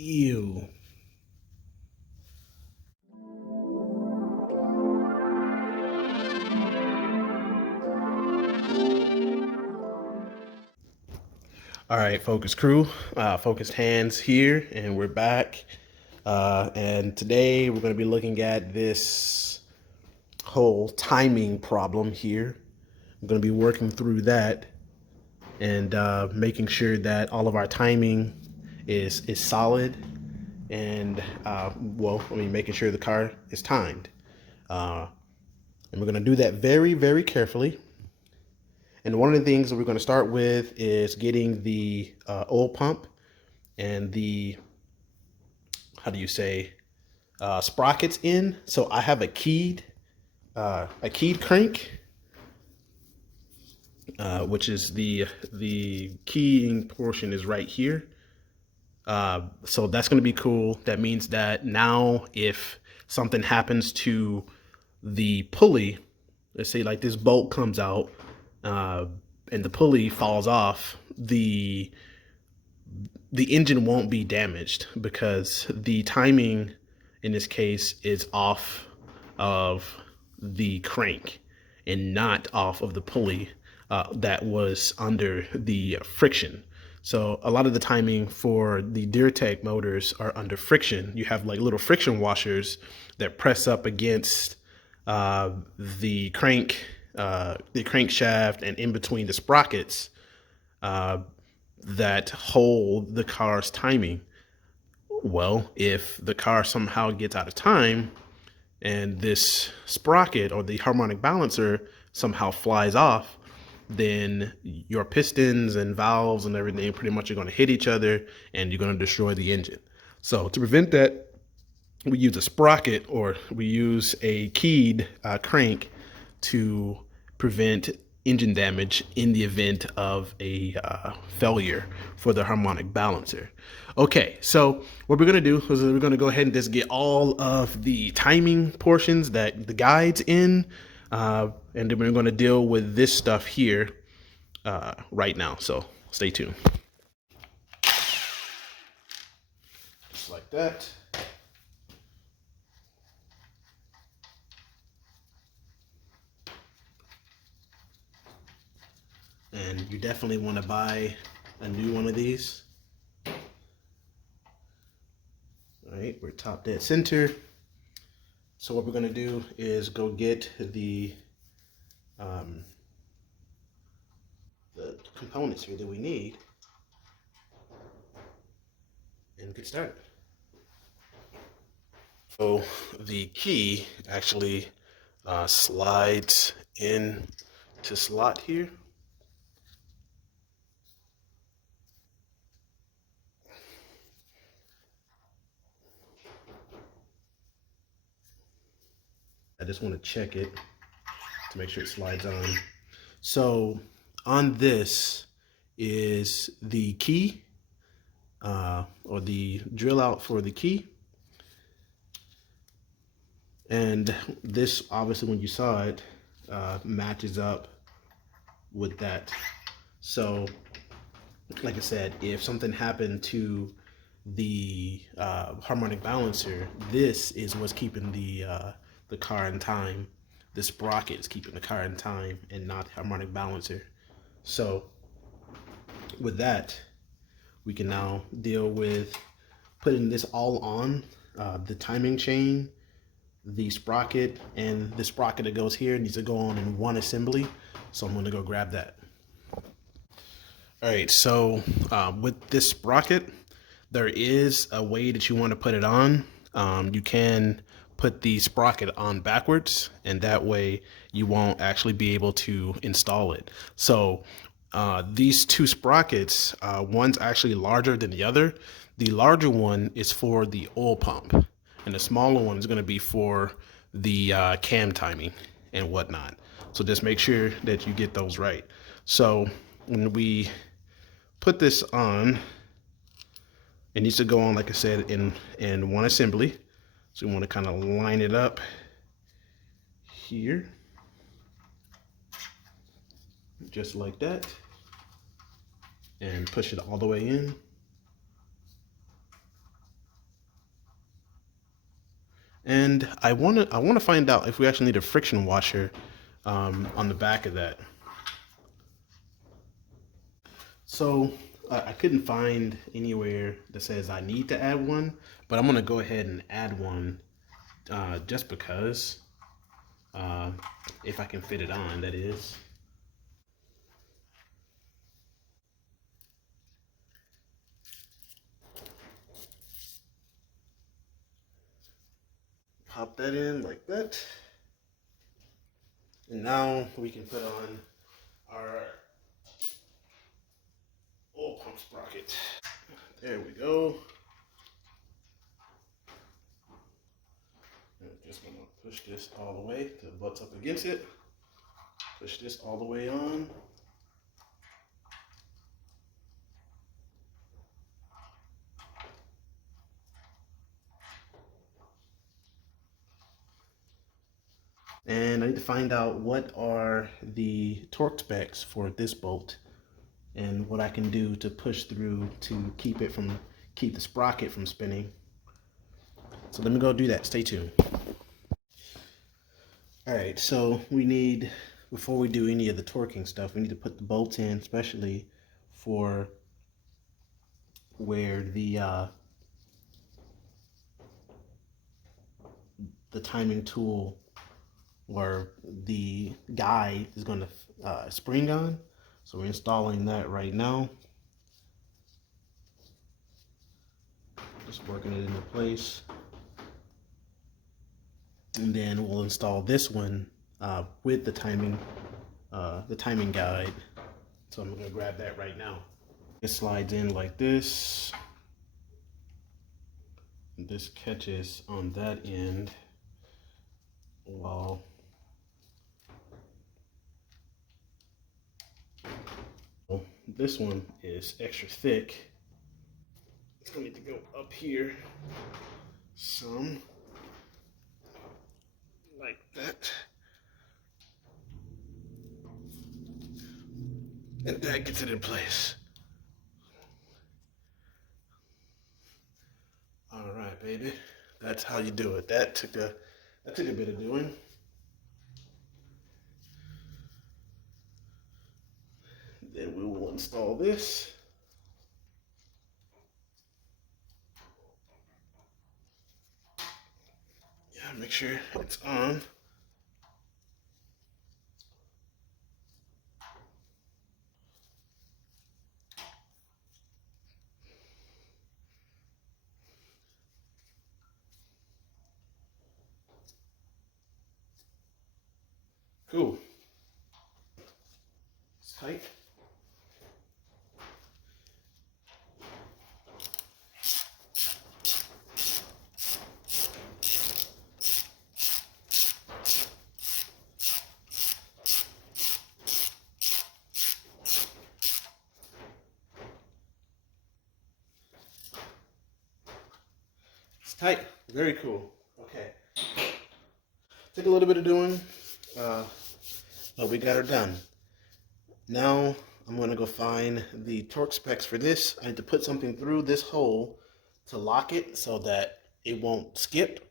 Ew. All right, focus crew, focused hands here, and we're back. And today we're going to be looking at this whole timing problem here. I'm going to be working through that and making sure that all of our timing is solid, and making sure the car is timed. And we're going to do that very, very carefully. And one of the things that we're going to start with is getting the oil pump and the, how do you say, sprockets in. So I have a keyed crank, which is the keying portion is right here. So that's going to be cool. That means that now if something happens to the pulley, let's say like this bolt comes out, and the pulley falls off, the engine won't be damaged because the timing in this case is off of the crank and not off of the pulley that was under the friction. So a lot of the timing for the Durtech motors are under friction. You have like little friction washers that press up against the crankshaft and in between the sprockets that hold the car's timing. Well, if the car somehow gets out of time and this sprocket or the harmonic balancer somehow flies off, then your pistons and valves and everything pretty much are going to hit each other and you're going to destroy the engine. So to prevent that, we use a sprocket, or we use a keyed crank to prevent engine damage in the event of a failure for the harmonic balancer. Okay, so what we're going to do is we're going to go ahead and just get all of the timing portions, that the guides in, and then we're going to deal with this stuff here right now. So stay tuned. Just like that. And you definitely want to buy a new one of these. All right, we're top dead center. So what we're going to do is go get the components here that we need and get started. So the key actually slides in to slot here. I just want to check it to make sure it slides on. So on this is the key, or the drill out for the key. And this, obviously, when you saw it, matches up with that. So like I said, if something happened to the harmonic balancer, this is what's keeping the car in time. The sprocket is keeping the car in time and not the harmonic balancer. So with that, we can now deal with putting this all on the timing chain, the sprocket, and the sprocket that goes here needs to go on in one assembly. So I'm going to go grab that. All right, so with this sprocket, there is a way that you want to put it on. You can put the sprocket on backwards, and that way you won't actually be able to install it. So these two sprockets, one's actually larger than the other. The larger one is for the oil pump, and the smaller one is going to be for the cam timing and whatnot. So just make sure that you get those right. So when we put this on, it needs to go on, like I said, in one assembly. So we want to kind of line it up here, just like that, and push it all the way in. And I want to find out if we actually need a friction washer on the back of that. So I couldn't find anywhere that says I need to add one, but I'm gonna go ahead and add one just because, if I can fit it on, that is. Pop that in like that. And now we can put on our oil pump sprocket. There we go. I'm just gonna push this all the way till it butts up against it. Push this all the way on. And I need to find out what are the torque specs for this bolt and what I can do to push through to keep the sprocket from spinning. So let me go do that. Stay tuned. All right, so we need, before we do any of the torquing stuff, we need to put the bolts in, especially for where the timing tool or the guide is going to spring on. So we're installing that right now. Just working it into place. And then we'll install this one with the timing guide. So I'm gonna grab that right now. It slides in like this. This catches on that end while this one is extra thick. It's gonna need to go up here some, like that. And that gets it in place. All right, baby. That's how you do it. That took a bit of doing. Then we will install this. Yeah, make sure it's on. Cool. It's tight. It's tight. Very cool. Okay. Took a little bit of doing, but we got her done. Now I'm going to go find the torque specs for this. I need to put something through this hole to lock it so that it won't skip.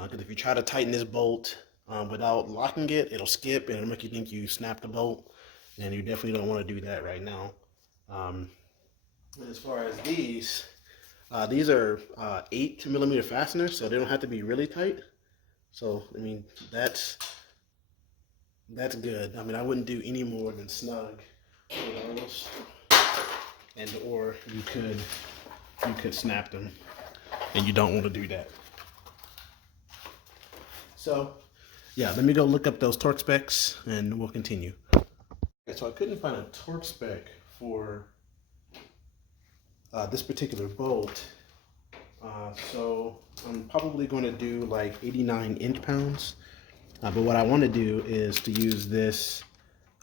Because if you try to tighten this bolt without locking it, it'll skip and it'll make you think you snapped the bolt. And you definitely don't want to do that right now. As far as these are 8mm fasteners, so they don't have to be really tight. So, I mean, that's good. I mean, I wouldn't do any more than snug, regardless. And or you could snap them, and you don't want to do that. So, yeah, let me go look up those torque specs, and we'll continue. Okay, so I couldn't find a torque spec for this particular bolt. So I'm probably going to do like 89 inch-pounds. But what I want to do is to use this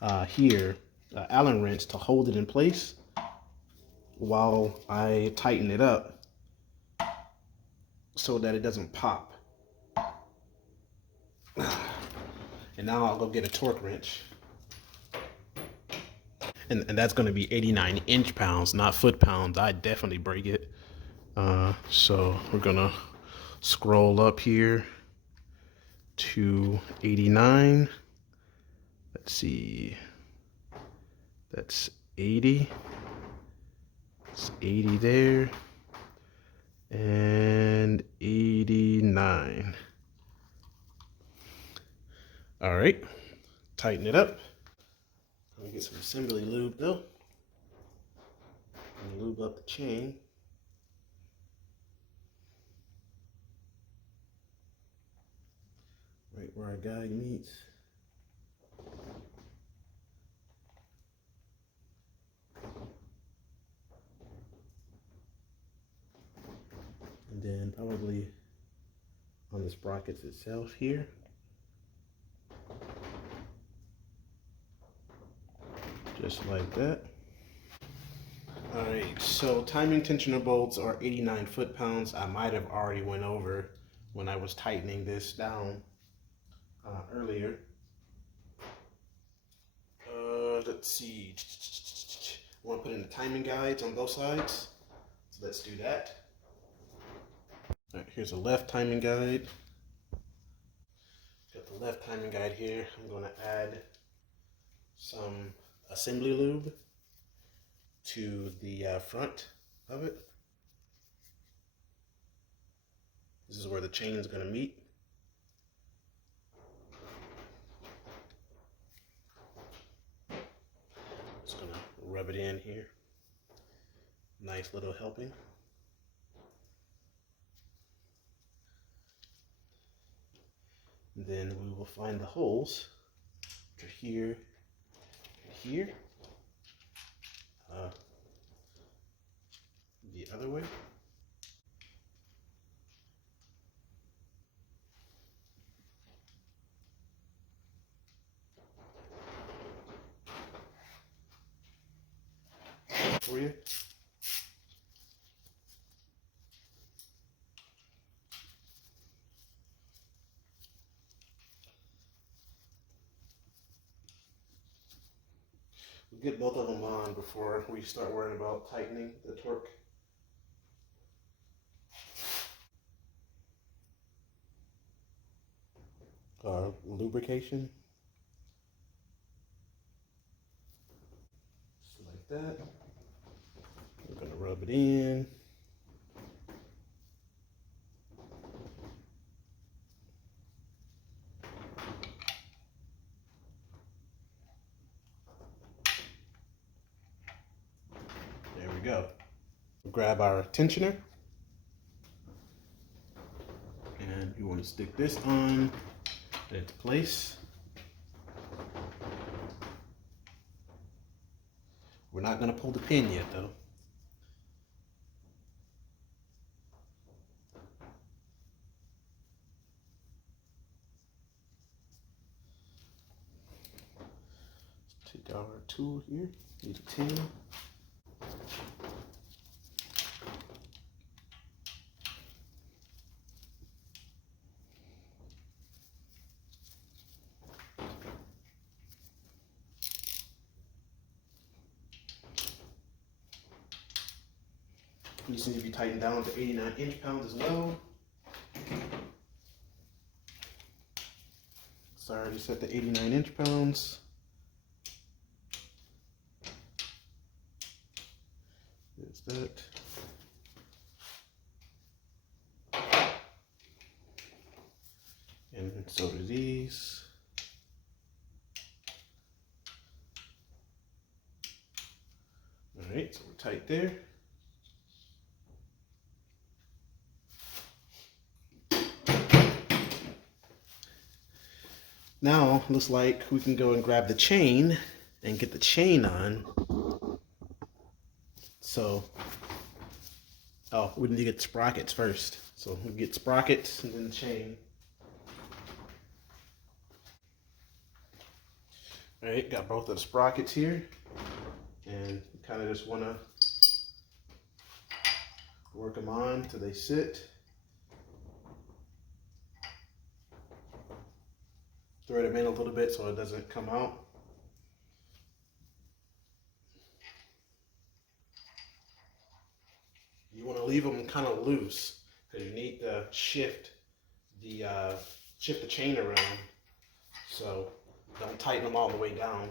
Allen wrench to hold it in place while I tighten it up so that it doesn't pop. And now I'll go get a torque wrench. And that's going to be 89 inch-pounds, not foot-pounds. I definitely break it. So we're gonna scroll up here to 89. Let's see, that's 80. It's 80 there, and 89. All right, tighten it up. Let me get some assembly lube though. And lube up the chain. Right where our guide meets. And then probably on the sprockets itself here. Just like that. All right, so timing tensioner bolts are 89 foot-pounds. I might have already went over when I was tightening this down earlier. Let's see. I want to put in the timing guides on both sides. So let's do that. All right, here's a left timing guide. Got the left timing guide here. I'm going to add some assembly lube to the front of it. This is where the chain is going to meet. Just going to rub it in here. Nice little helping. And then we will find the holes, which are here and here. The other way. For you. We'll get both of them on before we start worrying about tightening the torque. Lubrication. Just like that. We're going to rub it in. There we go. We'll grab our tensioner. And you want to stick this on into place. We're not going to pull the pin yet though. Let's take our tool here, need a 10. These need to be tightened down to 89 inch-pounds as well. So I already set the 89 inch-pounds. There's that. And so do these. All right, so we're tight there. Now, looks like we can go and grab the chain and get the chain on. So, oh, we need to get sprockets first. So we'll get sprockets and then the chain. All right, got both of the sprockets here. And kind of just want to work them on until they sit. Thread them in a little bit so it doesn't come out. You want to leave them kind of loose because you need to shift the chain around. So don't tighten them all the way down.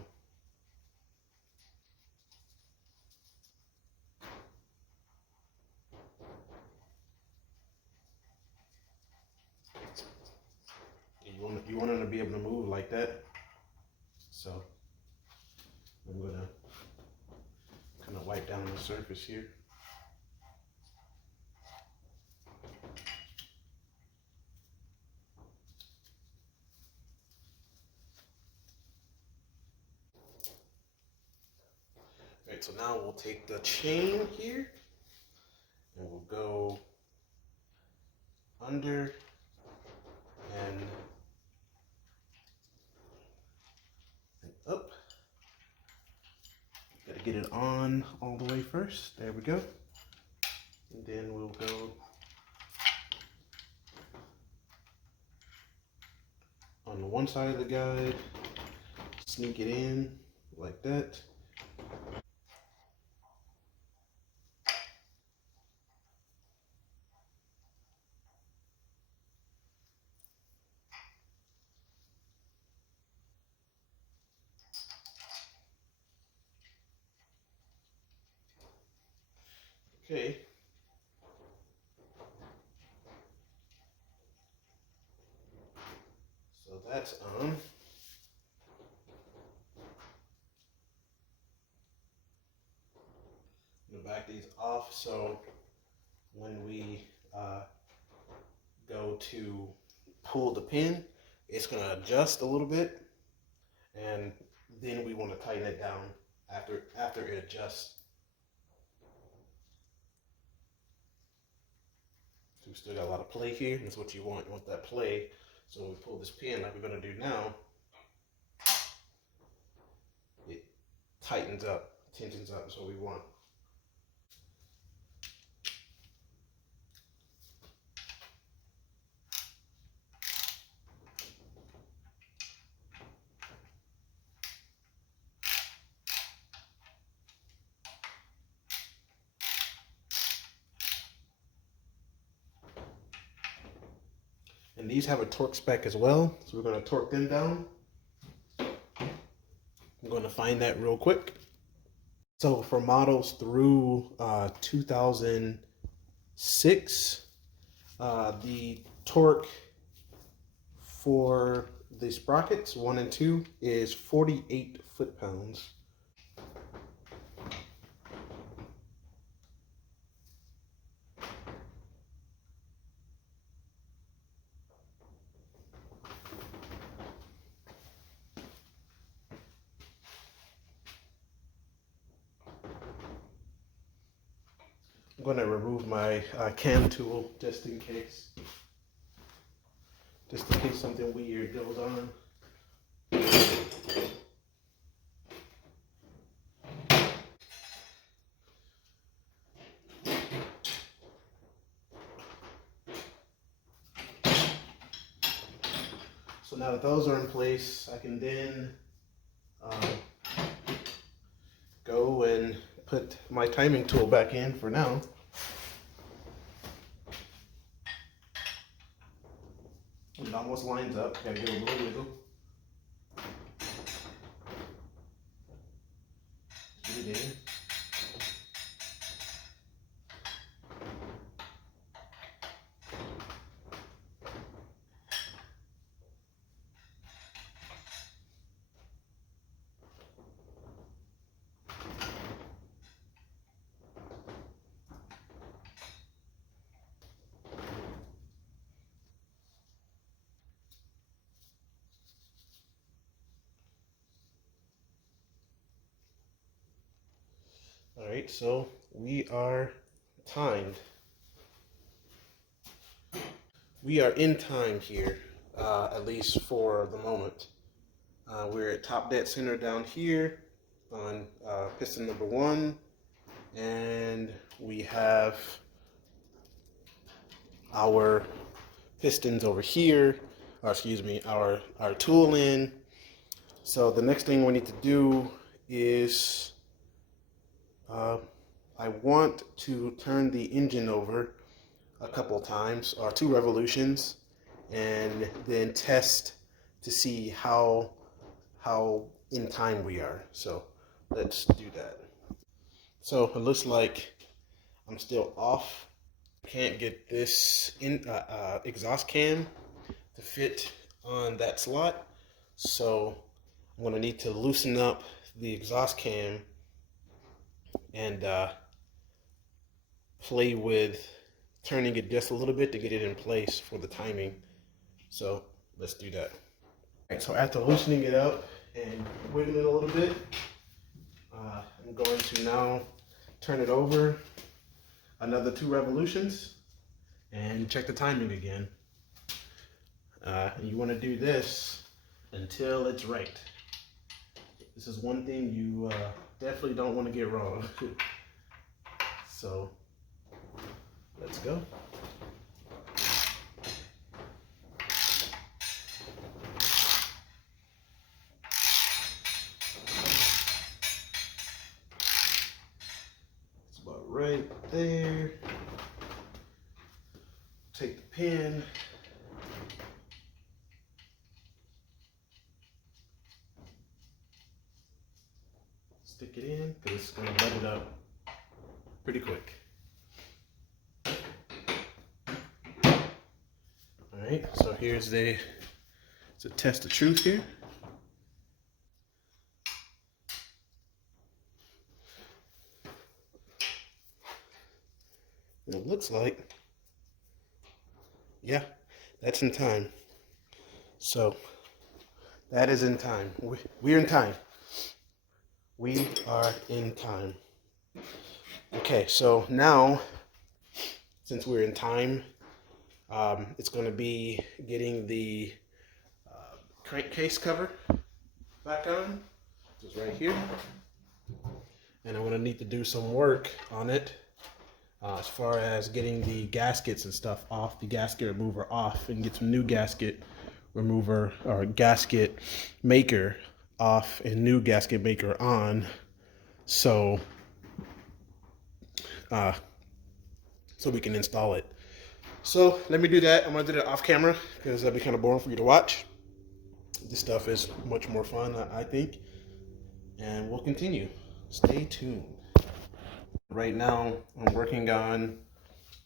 You want them to be able to move like that. So I'm gonna kind of wipe down the surface here. All right, so now we'll take the chain here and we'll go under and up. Gotta get it on all the way first. There we go. And then we'll go on the one side of the guide, sneak it in like that. Okay. So that's on. I'm gonna back these off so when we go to pull the pin, it's gonna adjust a little bit, and then we want to tighten it down after it adjusts. So we still got a lot of play here. That's what you want. You want that play. So when we pull this pin like we're gonna do now, it tightens up, tensions up. That's what we want. And these have a torque spec as well, so we're going to torque them down. I'm going to find that real quick. So for models through 2006, the torque for the sprockets 1 and 2 is 48 foot-pounds. I'm going to remove my cam tool just in case something weird goes on. So now that those are in place, I can then go and put my timing tool back in for now. It almost lines up. Gotta give it a little wiggle. Get it in. All right, so we are timed. We are in time here, at least for the moment. We're at top dead center down here on piston number 1, and we have our pistons over here, or excuse me, our tool in. So the next thing we need to do is I want to turn the engine over a couple times, or 2 revolutions, and then test to see how in time we are. So let's do that. So it looks like I'm still off. Can't get this exhaust cam to fit on that slot, so I'm gonna need to loosen up the exhaust cam and play with turning it just a little bit to get it in place for the timing. So let's do that. All right, so after loosening it up and wiggling it a little bit, I'm going to now turn it over another 2 revolutions and check the timing again. You want to do this until it's right. This is one thing you definitely don't want to get wrong. So let's go. It's about right there. Take the pin. Stick it in, because it's going to let it up pretty quick. Alright, so here's it's a test of truth here. And it looks like, yeah, that's in time. So that is in time. We're in time. We are in time. Okay, so now, since we're in time, it's going to be getting the crankcase cover back on. Just right here. And I'm going to need to do some work on it as far as getting the gaskets and stuff off, the gasket remover off, and get some new gasket remover or gasket maker off and new gasket maker on, so we can install it. So let me do that. I'm gonna do that off camera because that'd be kind of boring for you to watch. This stuff is much more fun, I think, and we'll continue. Stay tuned. Right now I'm working on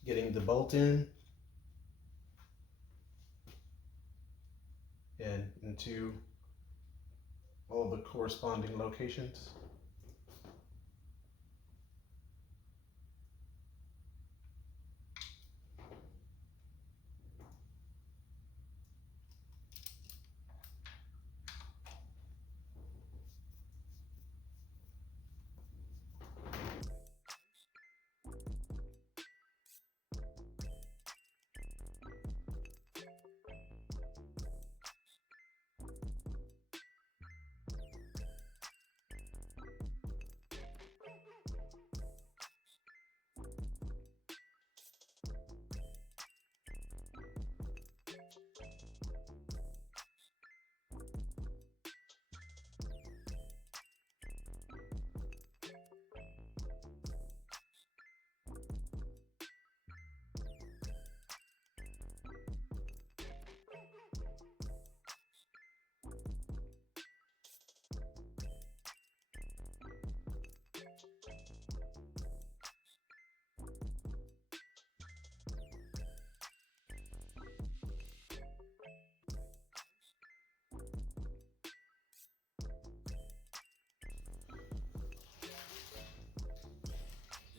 getting the bolt in and into all the corresponding locations.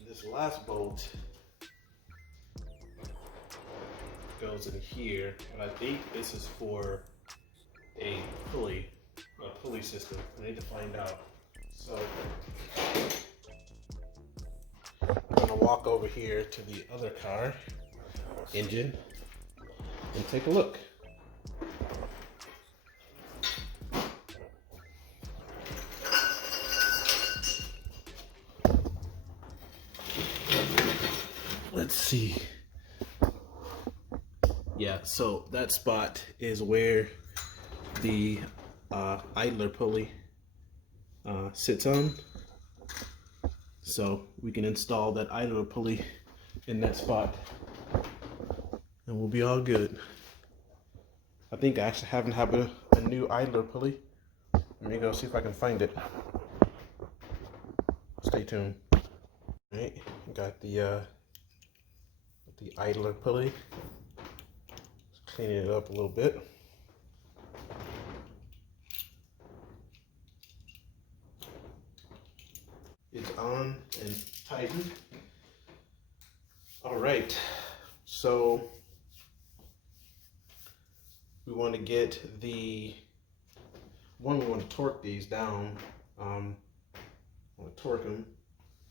This last bolt goes in here, but I think this is for a pulley system. I need to find out. So I'm gonna walk over here to the other car engine and take a look. Let's see. Yeah, so that spot is where the idler pulley sits on. So we can install that idler pulley in that spot. and we'll be all good. I think I actually haven't had a new idler pulley. Let me go see if I can find it. Stay tuned. All right, got the idler pulley. Just cleaning it up a little bit. It's on and tightened. All right, so we want to get we want to torque these down. Want to torque them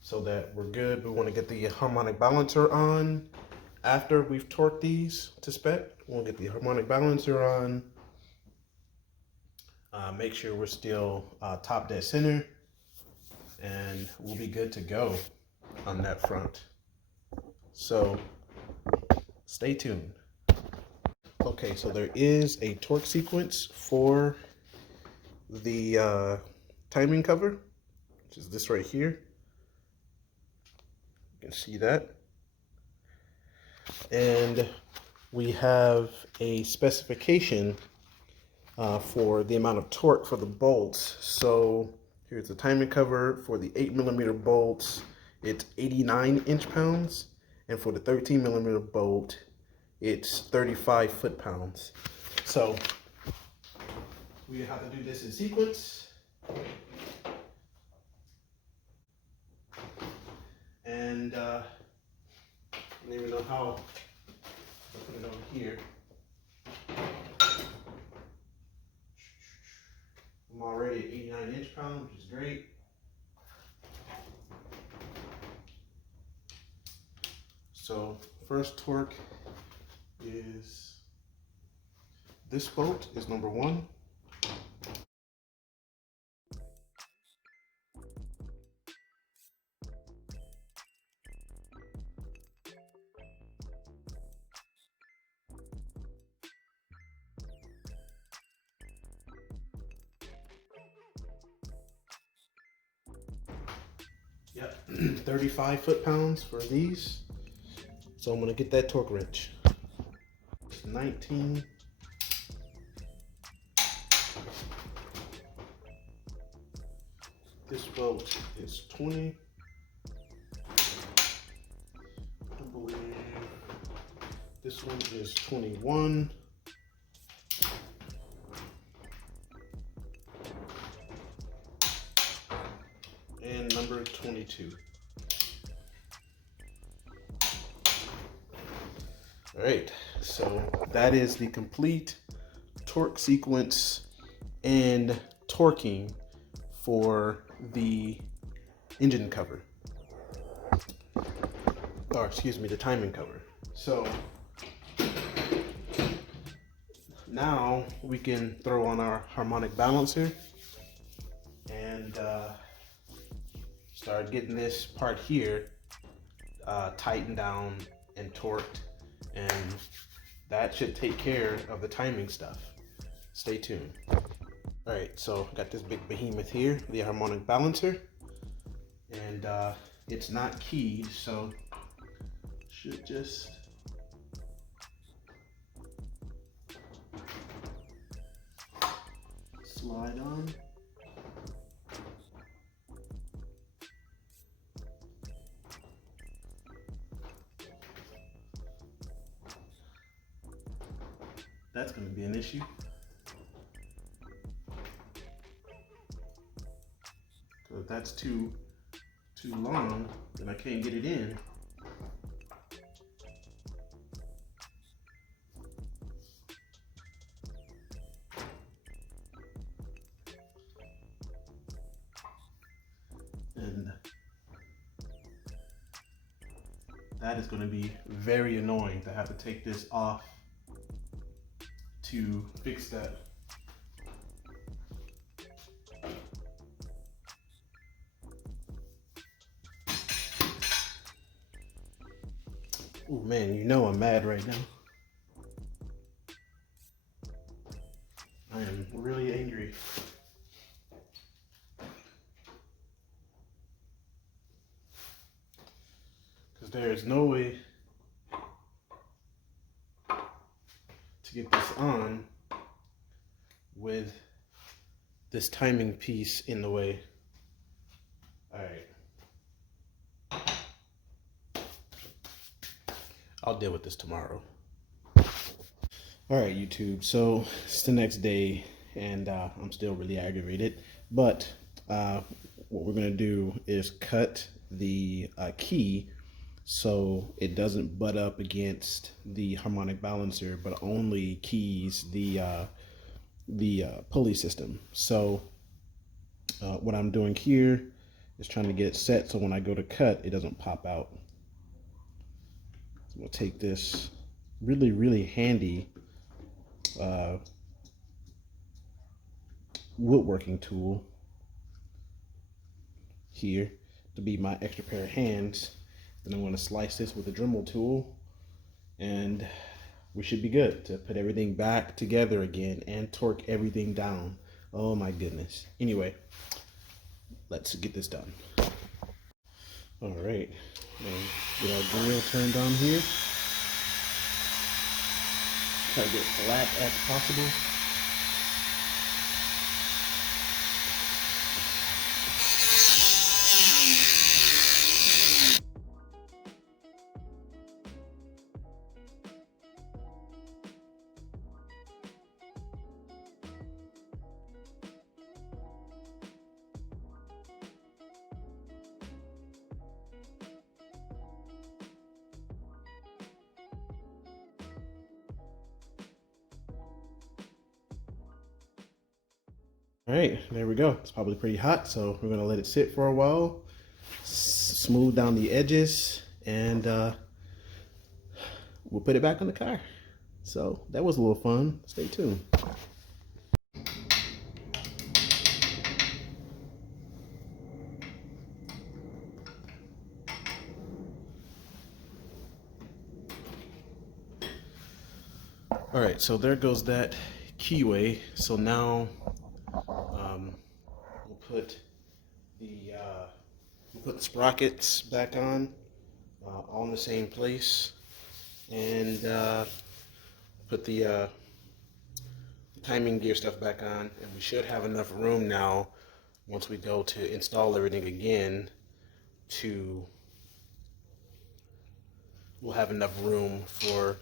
so that we're good. We want to get the harmonic balancer on after we've torqued these to spec. We'll get the harmonic balancer on. Make sure we're still top dead center, and we'll be good to go on that front. So stay tuned. Okay, so there is a torque sequence for the timing cover, which is this right here. You can see that. And we have a specification for the amount of torque for the bolts. So here's the timing cover for the 8mm bolts. It's 89 inch-pounds, and for the 13mm bolt, it's 35 foot-pounds. So we have to do this in sequence. And I don't even know how to put it over here. I'm already at 89 inch-pounds, which is great. So first torque is this bolt is number 1. Yep, 35 foot-pounds for these. So I'm gonna get that torque wrench. 19. This bolt is 20. I believe this one is 21. And number 22. All right, so that is the complete torque sequence and torquing for the engine cover. Or excuse me, the timing cover. So now we can throw on our harmonic balancer and start getting this part here tightened down and torqued, and that should take care of the timing stuff. Stay tuned. All right, so got this big behemoth here, the harmonic balancer, and it's not keyed, so should just slide on. That's going to be an issue. So if that's too long, then I can't get it in. And that is going to be very annoying to have to take this off to fix that. Oh man, you know I'm mad right now. I am really angry. Because there is no way get this on with this timing piece in the way. All right. I'll deal with this tomorrow. All right, YouTube. So it's the next day, and I'm still really aggravated. But what we're gonna do is cut the key so it doesn't butt up against the harmonic balancer, but only keys the pulley system. So what I'm doing here is trying to get it set so when I go to cut, it doesn't pop out. So we'll take this really handy woodworking tool here to be my extra pair of hands. Then I'm going to slice this with a Dremel tool, and we should be good to put everything back together again and torque everything down. Oh my goodness. Anyway, let's get this done. All right, get our drill turned on here. Try to get flat as possible. All right, there we go. It's probably pretty hot, so we're gonna let it sit for a while, smooth down the edges, and we'll put it back on the car. So that was a little fun. Stay tuned. All right, so there goes that keyway. So now we'll put the sprockets back on, all in the same place, and put the timing gear stuff back on, and we should have enough room now once we go to install everything again we'll have enough room for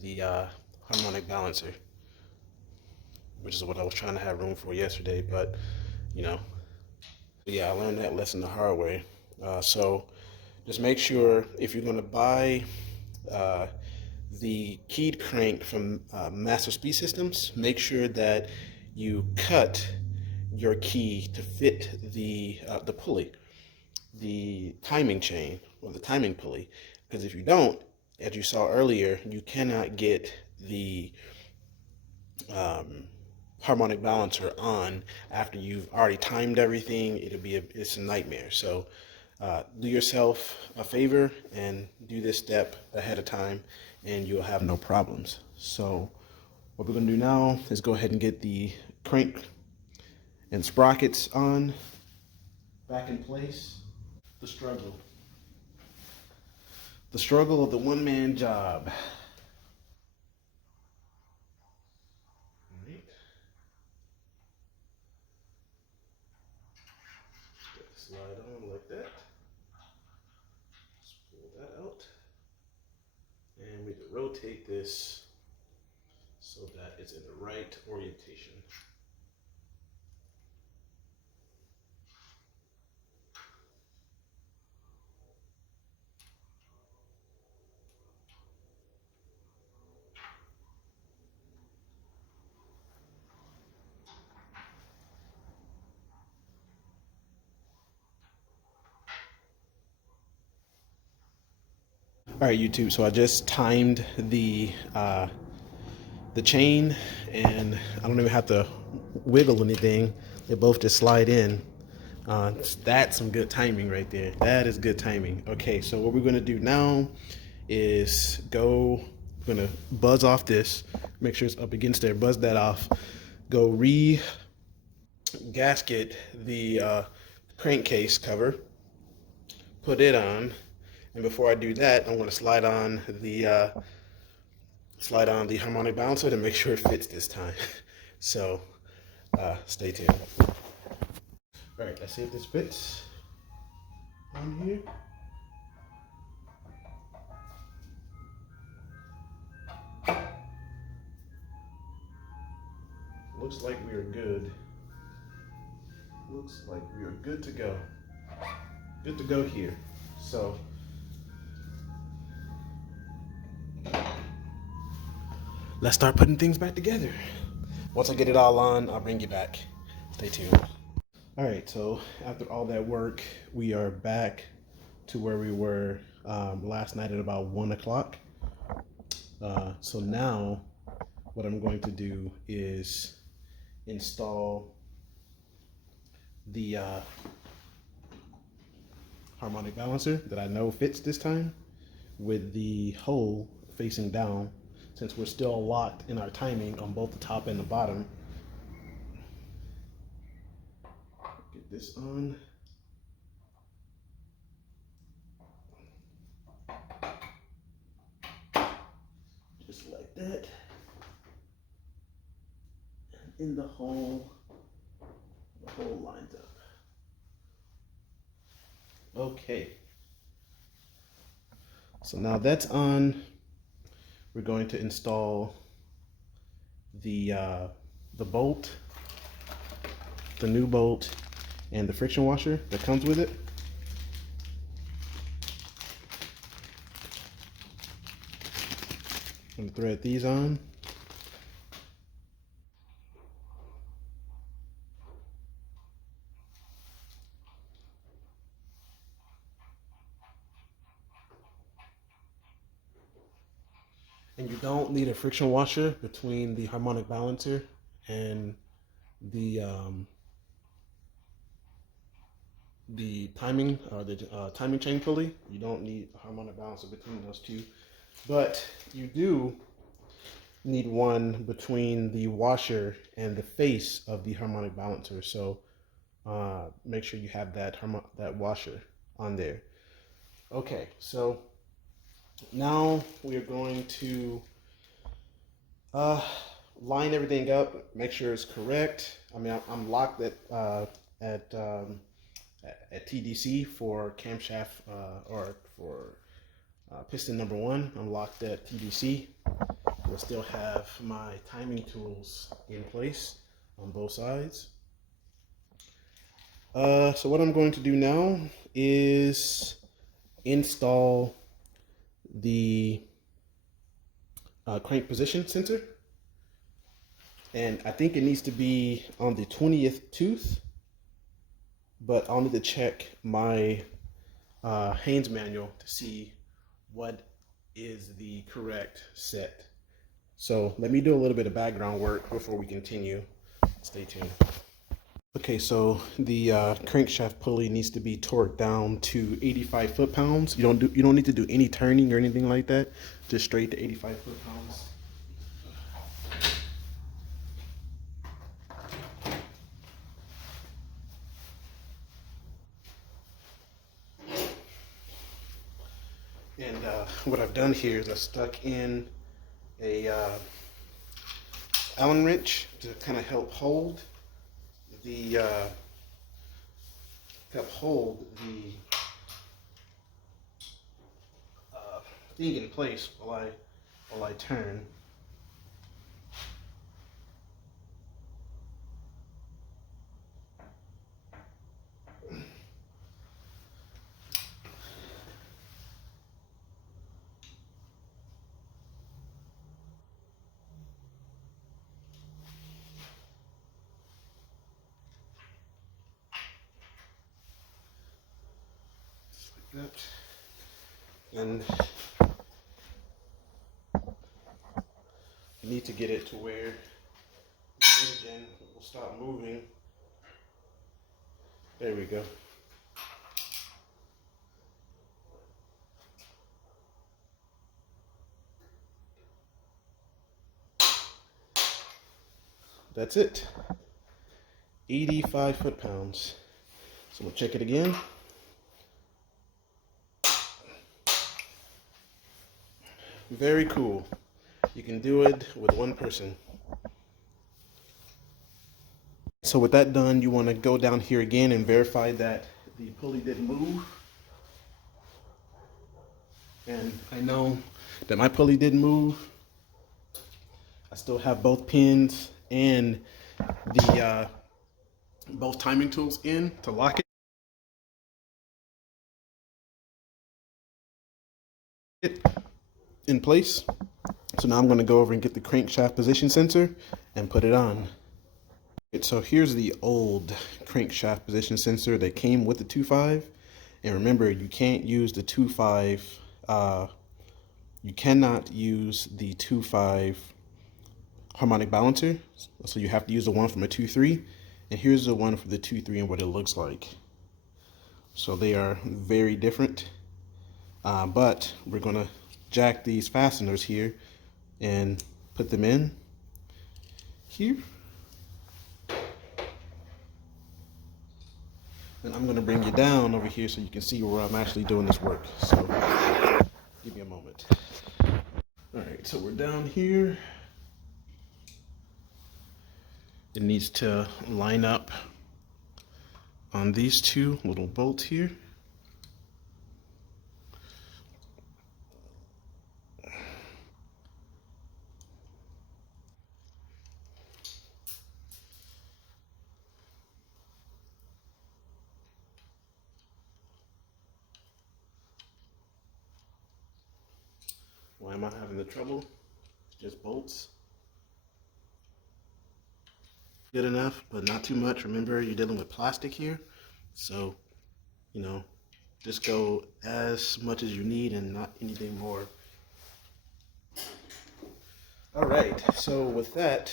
the harmonic balancer, which is what I was trying to have room for yesterday, but you know, yeah, I learned that lesson the hard way. So just make sure if you're going to buy the keyed crank from Master Speed Systems, make sure that you cut your key to fit the pulley, the timing chain or the timing pulley, because if you don't, as you saw earlier, you cannot get the harmonic balancer on after you've already timed everything. It's a nightmare. So do yourself a favor and do this step ahead of time, and you'll have no problems. So what we're going to do now is go ahead and get the crank and sprockets on back in place. The struggle of the one-man job. Slide on like that. Just pull that out. And we can rotate this so that it's in the right orientation. All right, YouTube, so I just timed the chain, and I don't even have to wiggle anything. They both just slide in. That's some good timing right there. That is good timing. Okay, so what we're gonna do now is we're gonna buzz off this, make sure it's up against there, buzz that off, go gasket the crankcase cover, put it on. And before I do that, I'm going to slide on the slide on the harmonic balancer to make sure it fits this time. So stay tuned. All right, let's see if this fits on here. Looks like we are good. Looks like we are good to go. Good to go here. So let's start putting things back together. Once I get it all on, I'll bring you back. Stay tuned. All right, so after all that work, we are back to where we were last night at about 1 o'clock. So now what I'm going to do is install the harmonic balancer that I know fits this time with the hole facing down, since we're still locked in our timing on both the top and the bottom. Get this on. Just like that. And in the hole lines up. Okay. So now that's on. We're going to install the bolt, the new bolt, and the friction washer that comes with it. I'm gonna thread these on. And you don't need a friction washer between the harmonic balancer and the timing timing chain pulley. You don't need a harmonic balancer between those two, but you do need one between the washer and the face of the harmonic balancer. So make sure you have that washer on there. Okay, so now we are going to line everything up, make sure it's correct. I mean, I'm locked at TDC for camshaft or for piston number 1. I'm locked at TDC. We'll still have my timing tools in place on both sides. So what I'm going to do now is install the crank position sensor, and I think it needs to be on the 20th tooth, but I'll need to check my Haynes manual to see what is the correct set. So let me do a little bit of background work before we continue. Stay tuned. Okay, so the crankshaft pulley needs to be torqued down to 85 foot-pounds. You don't need to do any turning or anything like that. Just straight to 85 foot-pounds. And what I've done here is I stuck in a Allen wrench to kind of help hold the thing in place while I turn. And you need to get it to where the engine will stop moving. There we go. That's it. 85 foot-pounds. So we'll check it again. Very cool. You can do it with one person. So with that done, you want to go down here again and verify that the pulley didn't move. And I know that my pulley didn't move. I still have both pins and the both timing tools in to lock it in place. So now I'm going to go over and get the crankshaft position sensor and put it on. So here's the old crankshaft position sensor that came with the 2.5. And remember, you can't use the 2.5. You cannot use the 2.5 harmonic balancer. So you have to use the one from a 2.3. And here's the one for the 2.3 and what it looks like. So they are very different. But we're going to jack these fasteners here and put them in here. And I'm going to bring you down over here so you can see where I'm actually doing this work. So give me a moment. All right, so we're down here. It needs to line up on these two little bolts here. Why am I having the trouble? Just bolts. Good enough, but not too much. Remember, you're dealing with plastic here. So, you know, just go as much as you need and not anything more. All right, so with that,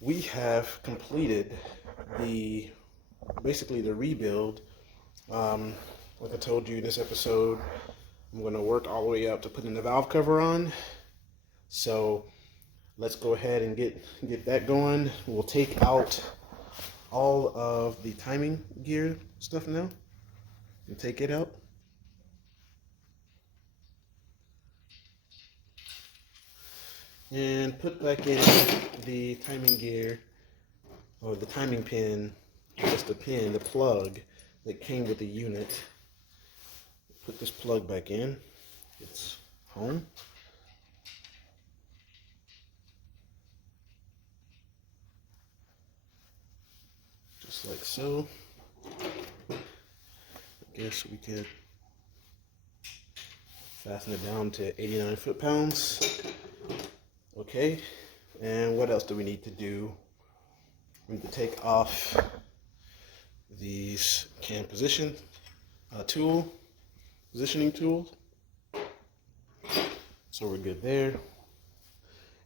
we have completed basically the rebuild. Like I told you in this episode, I'm going to work all the way up to putting the valve cover on. So let's go ahead and get that going. We'll take out all of the timing gear stuff now and take it out. And put back in the timing gear, or the timing pin, just the pin, the plug that came with the unit. Put this plug back in. It's home. Just like so. I guess we could fasten it down to 89 foot-pounds. Okay, and what else do we need to do? We need to take off these cam positioning tools. So we're good there.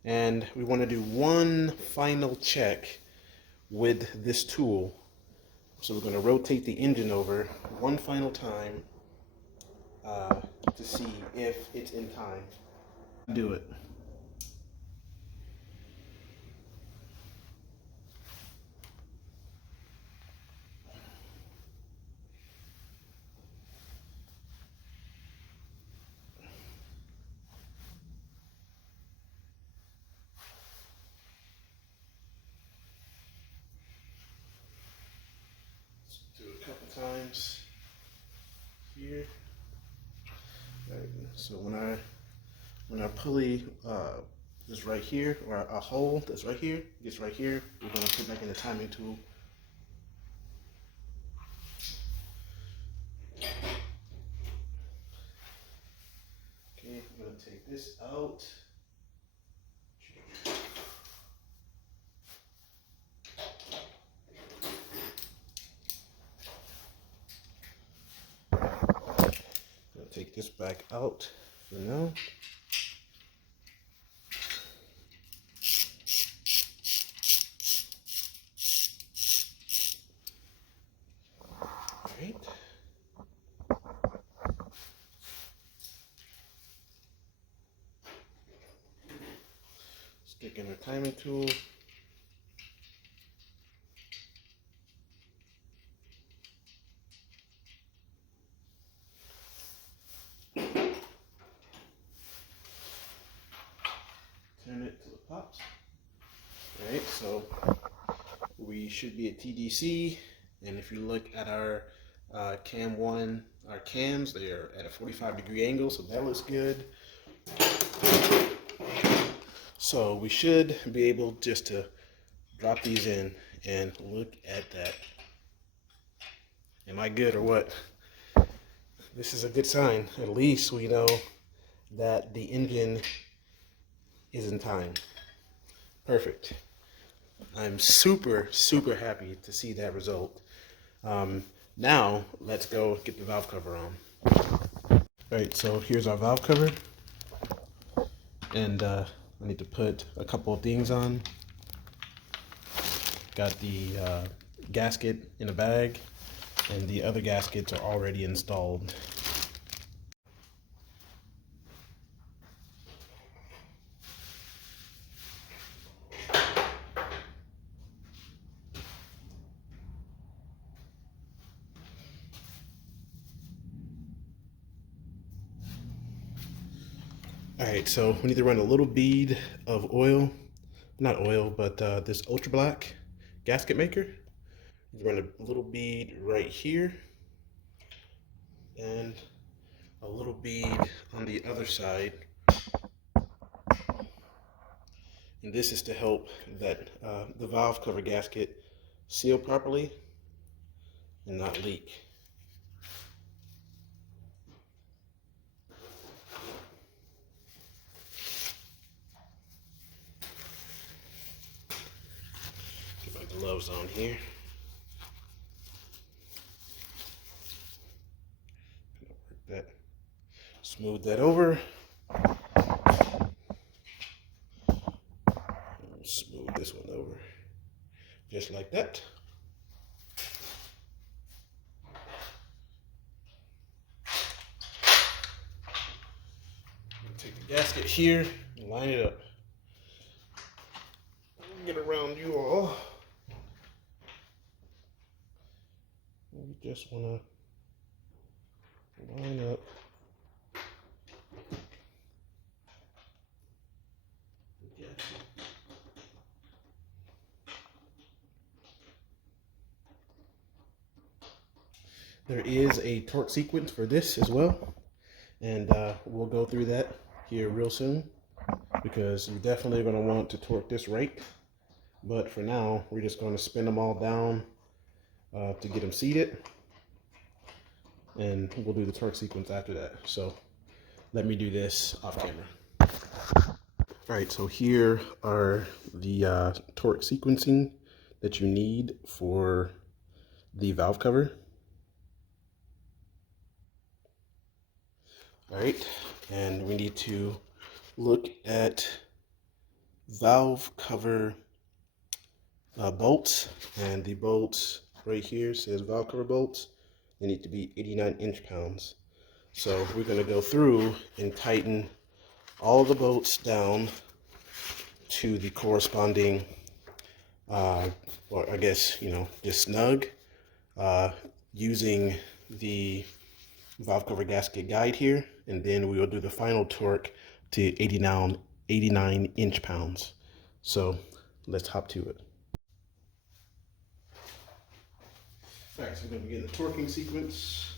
And we want to do one final check with this tool. So we're going to rotate the engine over one final time to see if it's in time. Do it. Do it a couple times here. Right. So when our pulley is right here, or a hole that's right here, gets right here, we're going to put back in the timing tool. Okay, I'm going to take this out. Take this back out for now. All right. Stick in our timing tool. so we should be at TDC, and if you look at our cam 1, our cams, they are at a 45-degree angle, so that looks good. So we should be able just to drop these in and look at that. Am I good or what? This is a good sign. At least we know that the engine is in time. Perfect. I'm super, super happy to see that result. Now let's go get the valve cover on. All right, so here's our valve cover. And I need to put a couple of things on. Got the gasket in a bag, and the other gaskets are already installed. All right, so we need to run a little bead of oil, not oil, but this ultra black gasket maker. You run a little bead right here and a little bead on the other side. And this is to help that the valve cover gasket seal properly and not leak. Get my gloves on here. That, smooth that over. Smooth this one over, just like that. Take the gasket here and line it up. Get around you all. You just want to line up. There is a torque sequence for this as well, and we'll go through that here real soon, because you're definitely going to want to torque this right. But for now, we're just going to spin them all down to get them seated, and we'll do the torque sequence after that. So let me do this off camera. All right, so here are the torque sequencing that you need for the valve cover. All right, and we need to look at valve cover bolts, and the bolts right here says valve cover bolts. They need to be 89 inch-pounds. So we're going to go through and tighten all the bolts down to the corresponding, or I guess, you know, just snug, using the valve cover gasket guide here, and then we will do the final torque to 89 inch-pounds. So let's hop to it. All right, so we're going to begin the torquing sequence.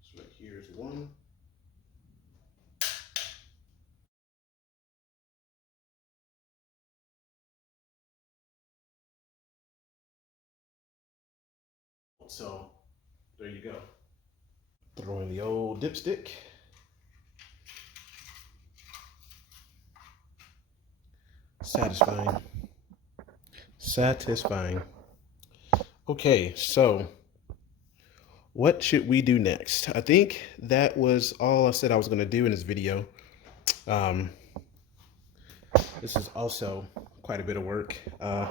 So right here is one. So there you go. Throw in the old dipstick. Satisfying. Satisfying. Okay, so what should we do next? I think that was all I said I was going to do in this video. This is also quite a bit of work. I'm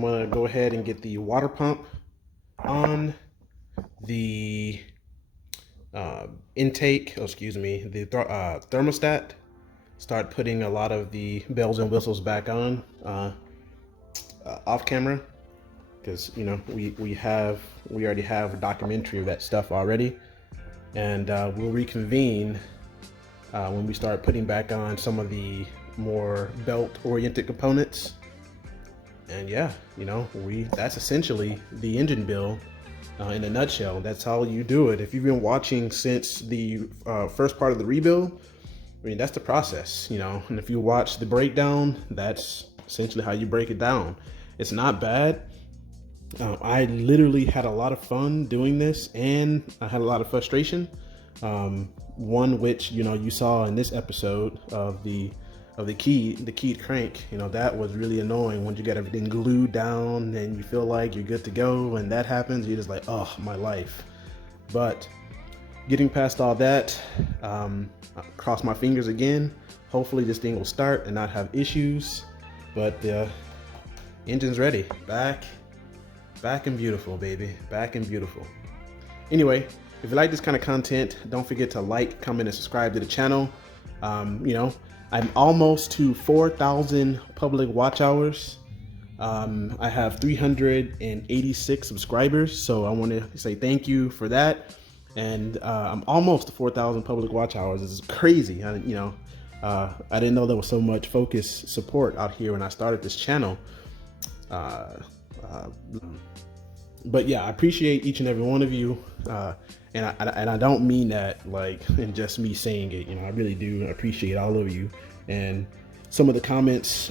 going to go ahead and get the water pump on the intake, the thermostat. Start putting a lot of the bells and whistles back on off camera, because you know we already have a documentary of that stuff already, and we'll reconvene when we start putting back on some of the more belt oriented components. And yeah, you know, that's essentially the engine build in a nutshell. That's how you do it. If you've been watching since the first part of the rebuild, I mean, that's the process, you know. And if you watch the breakdown, that's essentially how you break it down. It's not bad. I literally had a lot of fun doing this, and I had a lot of frustration. One which, you know, you saw in this episode of the keyed crank. You know, that was really annoying when you get everything glued down and you feel like you're good to go, and that happens, you're just like, oh, my life. But getting past all that, I cross my fingers again. Hopefully this thing will start and not have issues. But the engine's ready. Back and beautiful, baby. Back and beautiful. Anyway, if you like this kind of content, don't forget to like, comment, and subscribe to the channel. You know, I'm almost to 4,000 public watch hours. I have 386 subscribers, so I want to say thank you for that. And I'm almost to 4,000 public watch hours. This is crazy. I didn't know there was so much focus support out here when I started this channel. But yeah, I appreciate each and every one of you. And I don't mean that like in just me saying it, you know, I really do appreciate all of you. And some of the comments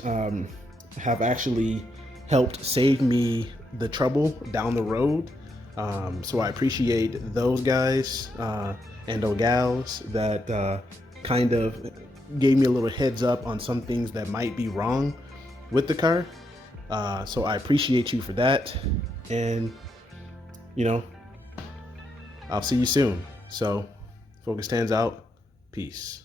have actually helped save me the trouble down the road. So I appreciate those guys and those gals that kind of gave me a little heads up on some things that might be wrong with the car. So I appreciate you for that. And, you know, I'll see you soon. So, Focus Stands out. Peace.